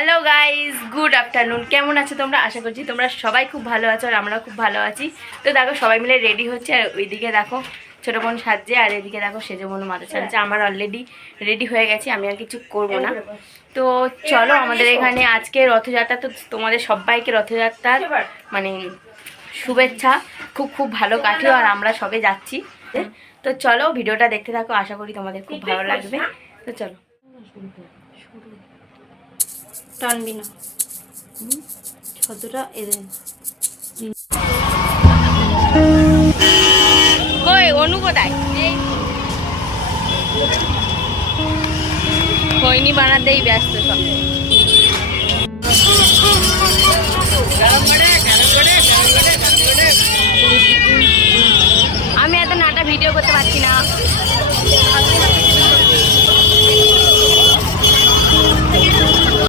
Hello guys, good afternoon. কেমন আছো তোমরা? আশা করছি তোমরা সবাই খুব ভালো আছো আর আমরা খুব ভালো আছি। তো দেখো সবাই মিলে রেডি হচ্ছে আর ওইদিকে দেখো ছোটো বোন সাজছে আর এদিকে দেখো সেজো বোন মাথা সাজছে। আমার অলরেডি রেডি হয়ে গেছি, আমি আর কিছু করবো না। তো চলো, আমাদের এখানে আজকে রথযাত্রা, তো তোমাদের সবাইকে রথযাত্রার মানে শুভেচ্ছা। খুব খুব ভালো কাটিও আর আমরা সবে যাচ্ছি। তো চলো ভিডিওটা দেখতে থাকো, আশা করি তোমাদের খুব ভালো লাগবে। তো চলো, টানবি না ছতটা এদের কই অনু কোথায়? খৈনি বানাতেই ব্যস্ত সব।